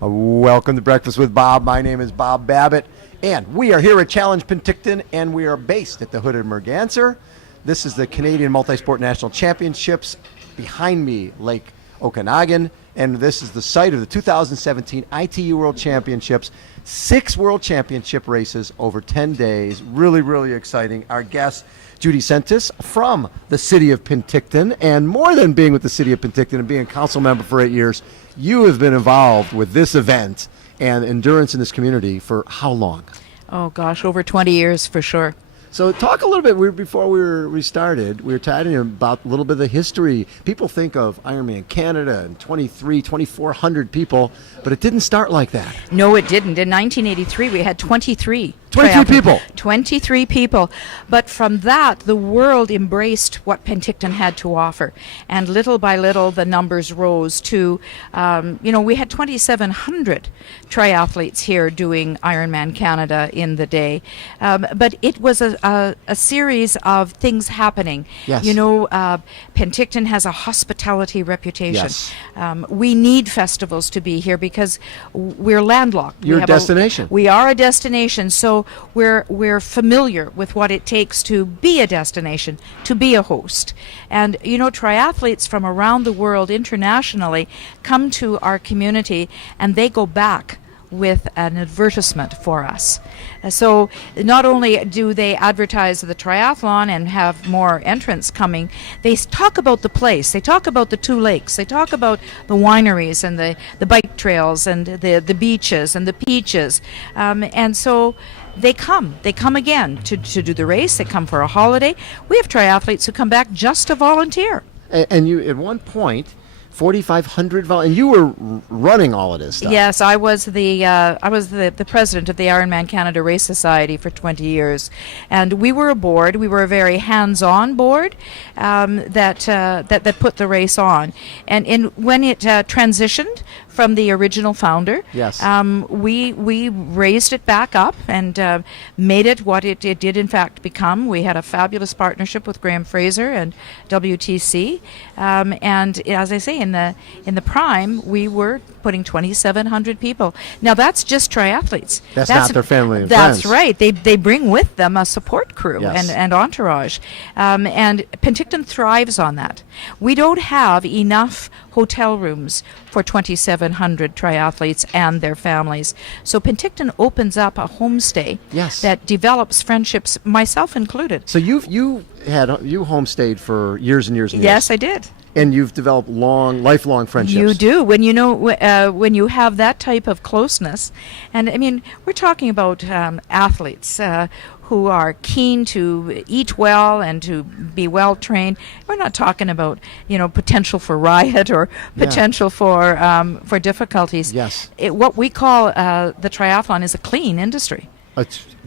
Welcome to Breakfast with Bob. My name is Bob Babbitt, and we are here at Challenge Penticton, and we are based at the hood of Merganser. This is the Canadian Multisport National Championships. Behind me, Lake Okanagan, and this is the site of the 2017 ITU World Championships. 6 World Championship races over 10 days. Really, really exciting. Our guest, Judy Sentes, from the city of Penticton, and more than being with the city of Penticton and being a council member for 8 years, you have been involved with this event and endurance in this community for how long? Oh gosh, over 20 years for sure. So talk a little bit, before we started, we were talking about a little bit of the history. People think of Ironman Canada and 2,400 people, but it didn't start like that. No, it didn't. In 1983, we had 23 people. 23 people. But from that, the world embraced what Penticton had to offer. And little by little, the numbers rose to, we had 2,700 triathletes here doing Ironman Canada in the day. But it was a series of things happening. Yes. Penticton has a hospitality reputation. Yes. We need festivals to be here because we're landlocked. You're a destination. We are a destination, so we're familiar with what it takes to be a destination, to be a host. And triathletes from around the world internationally come to our community and they go back with an advertisement for us. So not only do they advertise the triathlon and have more entrants coming, they talk about the place, they talk about the 2 lakes, they talk about the wineries and the bike trails and the beaches and the peaches. And so they come again to do the race, they come for a holiday. We have triathletes who come back just to volunteer. And you, at one point, 4,500 and you were running all of this stuff. Yes, I was the president of the Ironman Canada Race Society for 20 years, and we were a board. We were a very hands-on board that put the race on. And when it transitioned from the original founder, yes, we raised it back up and made it what it did in fact become. We had a fabulous partnership with Graham Fraser and WTC, and as I say, in the prime, we were putting 2,700 people. Now that's just triathletes. That's not their family and friends. friends. That's right. They bring with them a support crew, yes, and entourage, and Penticton thrives on that. We don't have enough hotel rooms for 2,700 triathletes and their families. So Penticton opens up a homestay, yes, that develops friendships, myself included. So you homestayed for years and years and years. Yes, I did. And you've developed lifelong friendships. You do. When when you have that type of closeness, and I mean, we're talking about athletes who are keen to eat well and to be well trained. We're not talking about potential for riot or potential for difficulties. Yes. What we call the triathlon is a clean industry.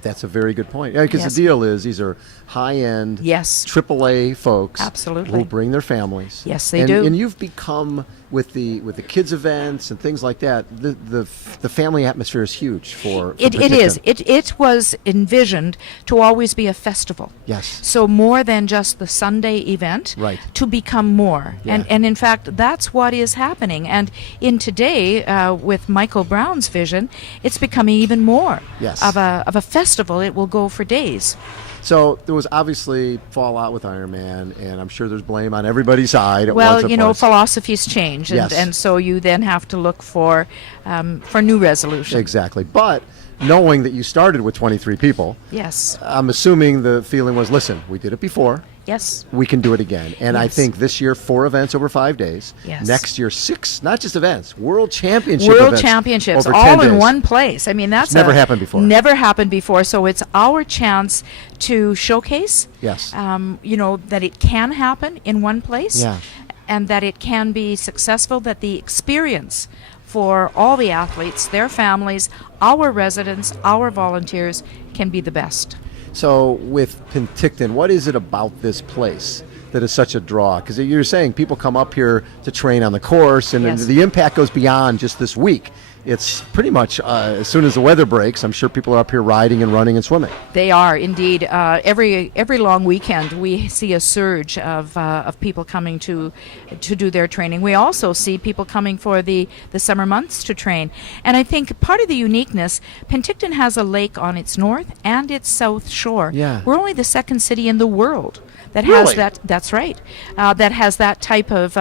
That's a very good point. Yeah, because yes, the deal is these are high-end, yes, AAA folks, absolutely, who bring their families. Yes, they do. And you've become, with the kids events and things like that, the family atmosphere is huge for it is. It was envisioned to always be a festival. Yes. So more than just the Sunday event, right, to become more. Yeah. And in fact, that's what is happening. And in today, with Michael Brown's vision, it's becoming even more, yes, of a festival. It will go for days. So there was obviously fallout with Ironman, and I'm sure there's blame on everybody's side. Philosophies change, and, yes, and so you then have to look for new resolution. Exactly. But knowing that you started with 23 people, yes, I'm assuming the feeling was, listen, we did it before. Yes. We can do it again. And yes, I think this year, 4 events over 5 days. Yes. Next year, 6, not just events, World Championships over all 10 in days. one place. I mean, that's never happened before. Never happened before. So it's our chance to showcase, yes, that it can happen in one place, yeah, and that it can be successful, that the experience for all the athletes, their families, our residents, our volunteers can be the best. So with Penticton, what is it about this place that is such a draw? Because you're saying people come up here to train on the course, and Yes. the impact goes beyond just this week. It's pretty much as soon as the weather breaks, I'm sure people are up here riding and running and swimming. They are indeed. Every long weekend, we see a surge of people coming to do their training. We also see people coming for the summer months to train. And I think part of the uniqueness, Penticton has a lake on its north and its south shore. Yeah. We're only the second city in the world that Really? has that. That's right. That has that type of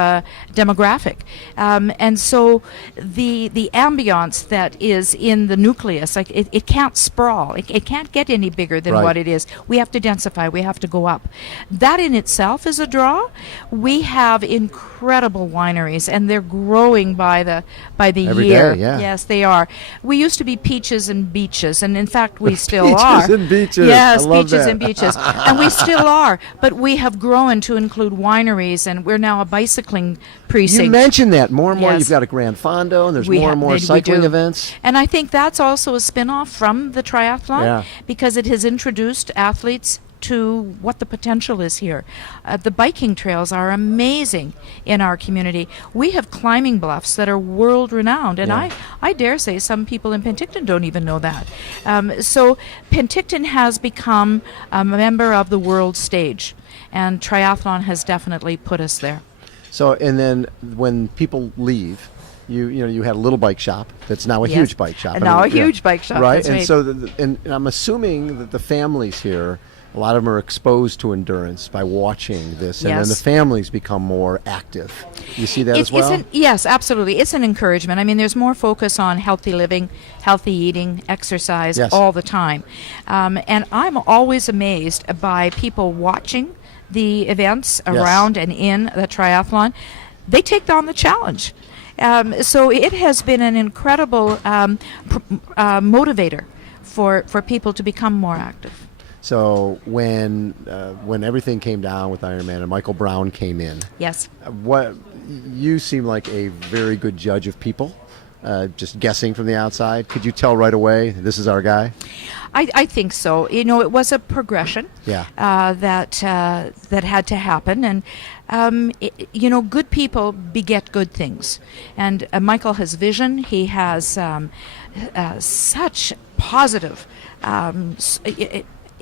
demographic, and so the ambiance that is in the nucleus, like it can't sprawl. It can't get any bigger than Right. what it is. We have to densify. We have to go up. That in itself is a draw. We have incredible wineries, and they're growing by the Every year. day, yeah. Yes, they are. We used to be peaches and beaches, and in fact, we still Peaches are. and beaches. Yes, I love peaches that. and beaches, and we still are. But we have grown to include wineries, and we're now a bicycling precinct. You mentioned that more and more. Yes. You've got a Grand Fondo, and there's We more ha- and more we cycling do. events. And I think that's also a spin-off from the triathlon, Yeah. because it has introduced athletes to what the potential is here. The biking trails are amazing in our community. We have climbing bluffs that are world-renowned, and Yeah. I dare say some people in Penticton don't even know that. So Penticton has become a member of the world stage, and triathlon has definitely put us there. So, and then when people leave, you had a little bike shop that's now a Yes. huge bike shop. And now a huge bike shop, right? that's And right. so, and I'm assuming that the families here, a lot of them are exposed to endurance by watching this, and then Yes. the families become more active. You see that It- as well? Yes, absolutely. It's an encouragement. I mean, there's more focus on healthy living, healthy eating, exercise Yes. all the time. And I'm always amazed by people watching the events around and in the triathlon. They take on the challenge. So it has been an incredible motivator for people to become more active. So when everything came down with Ironman and Michael Brown came in, Yes. what you seem like a very good judge of people. Just guessing from the outside, could you tell right away this is our guy? I think so. You know, it was a progression Yeah. that had to happen, and good people beget good things. And Michael has vision. He has such positive.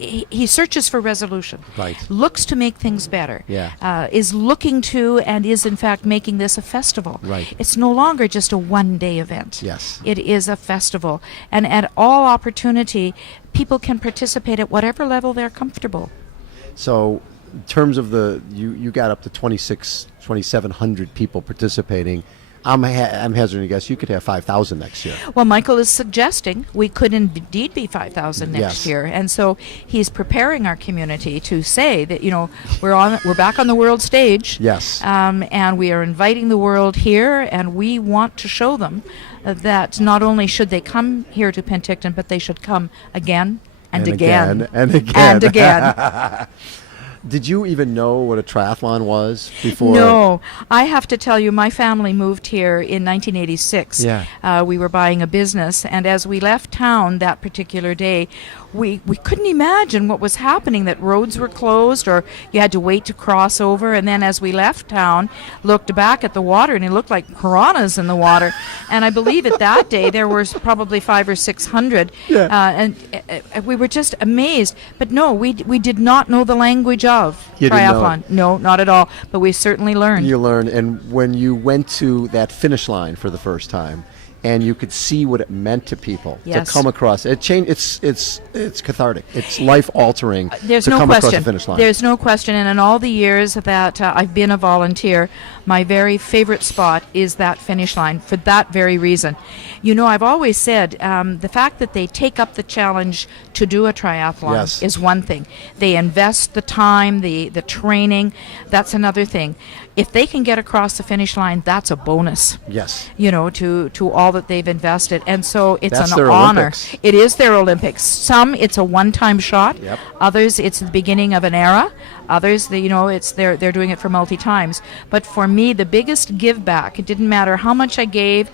He searches for resolution. Right. Looks to make things better. Yeah. Is looking to and is in fact making this a festival. Right. It's no longer just a one-day event. Yes. It is a festival, and at all opportunity, people can participate at whatever level they're comfortable. So in terms of you got up to 2,700 people participating. I'm hazarding a guess you could have 5,000 next year. Well, Michael is suggesting we could indeed be 5,000 next Yes. year, and so he's preparing our community to say that we're back on the world stage. Yes. And we are inviting the world here, and we want to show them that not only should they come here to Penticton, but they should come again and again and again and again. Did you even know what a triathlon was before? No, I have to tell you, my family moved here in 1986. Yeah. We were buying a business, and as we left town that particular day, we couldn't imagine what was happening, that roads were closed or you had to wait to cross over. And then as we left town, looked back at the water, and it looked like piranhas in the water. And I believe at that day there was probably 500 or 600. Yeah. And we were just amazed. But no, we did not know the language of You didn't know triathlon. No, not at all. But we certainly learned. You learned, and when you went to that finish line for the first time, and you could see what it meant to people Yes. to come across it, changed. It's cathartic. It's life altering. There's to no come question. across the finish line. There's no question. And in all the years that I've been a volunteer, my very favorite spot is that finish line for that very reason. You know, I've always said the fact that they take up the challenge to do a triathlon Yes. is one thing. They invest the time, the training. That's another thing. If they can get across the finish line, that's a bonus. Yes. You know, to all that they've invested. And so it's That's an their honor. Olympics. It is their Olympics. Some, it's a one-time shot. Yep. Others, it's the beginning of an era. Others, they're doing it for multi-times. But for me, the biggest give back, it didn't matter how much I gave,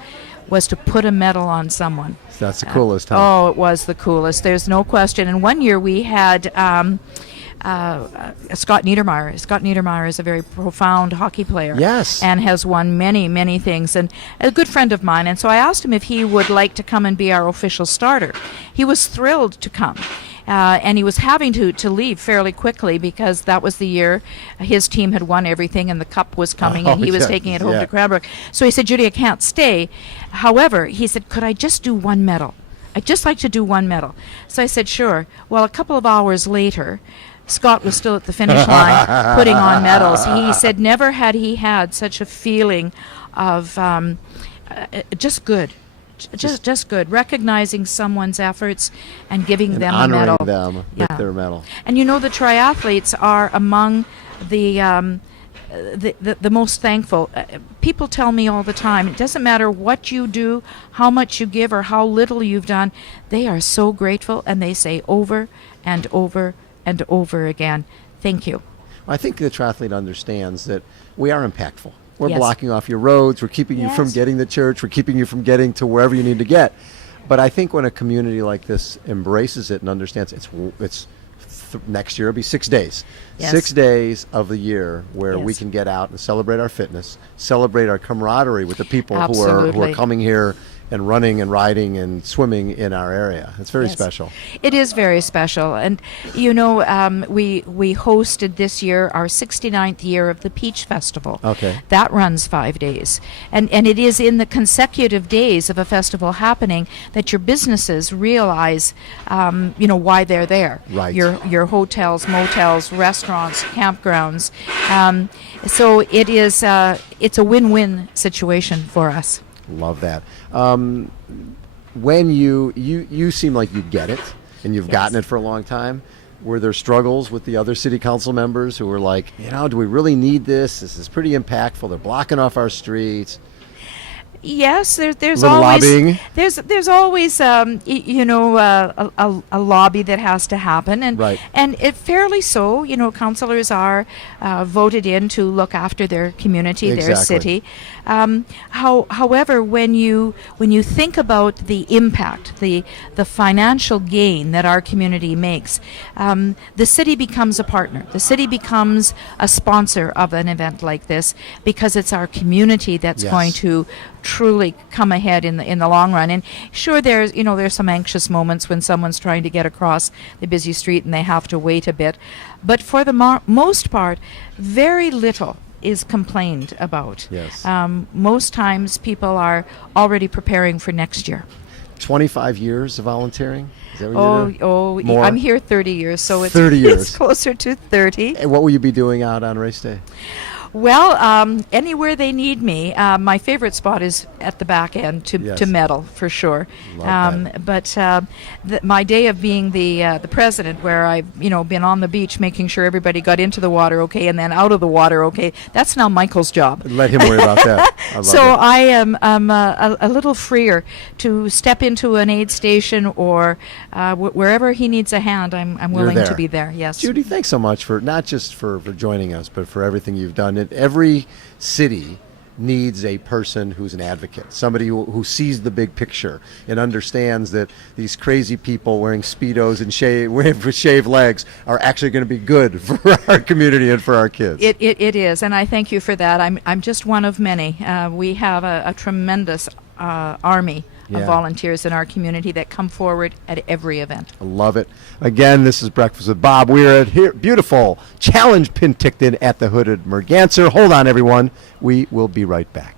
was to put a medal on someone. That's the coolest, huh? Oh, it was the coolest. There's no question. And one year we had Scott Niedermayer. Scott Niedermayer is a very profound hockey player. Yes. And has won many, many things, and a good friend of mine. And so I asked him if he would like to come and be our official starter. He was thrilled to come. And he was having to leave fairly quickly because that was the year his team had won everything and the cup was coming and he was taking it home to Cranbrook. So he said, Judy, I can't stay. However, he said, could I just do one medal? I'd just like to do one medal. So I said, sure. Well, a couple of hours later, Scott was still at the finish line putting on medals. He said never had he had such a feeling of just good. Just good, recognizing someone's efforts and giving them a medal. Honoring them with their medal. And you know, the triathletes are among the most thankful. People tell me all the time, it doesn't matter what you do, how much you give, or how little you've done, they are so grateful, and they say over and over and over again, thank you. I think the triathlete understands that we are impactful. We're Yes. blocking off your roads. We're keeping you from Yes. getting to church. We're keeping you from getting to wherever you need to get. But I think when a community like this embraces it and understands next year, it'll be 6 days. Yes. 6 days of the year where we Yes. can get out and celebrate our fitness, celebrate our camaraderie with the people who Absolutely. are coming here and running and riding and swimming in our area. It's very Yes. special. It is very special. And, you know, we hosted this year our 69th year of the Peach Festival. Okay. That runs 5 days. And it is in the consecutive days of a festival happening that your businesses realize, why they're there. Right. Your hotels, motels, restaurants, campgrounds. So it is, it's a win-win situation for us. Love that. When you seem like you get it, and you've gotten it for a long time. Were there struggles with the other city council members who were like, do we really need this? This is pretty impactful. They're blocking off our streets. Yes, there's Little always lobbying. there's always a lobby that has to happen, and Right. and it fairly so. You know, councillors are voted in to look after their community, their Exactly. city. However, when you think about the impact, the financial gain that our community makes, the city becomes a partner. The city becomes a sponsor of an event like this because it's our community that's Yes. going to truly come ahead in the long run. And sure, there's some anxious moments when someone's trying to get across the busy street and they have to wait a bit, but for the most part, very little is complained about. Yes. Most times people are already preparing for next year. 25 years of volunteering? Is that what you're doing? More? I'm here 30 years, so it's 30 years. it's closer to 30. And what will you be doing out on race day? Well, anywhere they need me. My favorite spot is at the back end Yes. to medal, for sure. Love that. But my day of being the president, where I've been on the beach making sure everybody got into the water okay and then out of the water okay, that's now Michael's job. Let him worry about that. I love So that. I am a little freer to step into an aid station or wherever he needs a hand. I'm willing to there. be there. Yes. Judy, thanks so much for not just for joining us, but for everything you've done. Every city needs a person who's an advocate, somebody who sees the big picture and understands that these crazy people wearing Speedos and shaved legs are actually going to be good for our community and for our kids. It is, and I thank you for that. I'm just one of many. We have a tremendous army Yeah. of volunteers in our community that come forward at every event. I love it. Again, this is Breakfast with Bob. We are at here, beautiful Challenge Penticton at the Hooded Merganser. Hold on, everyone. We will be right back.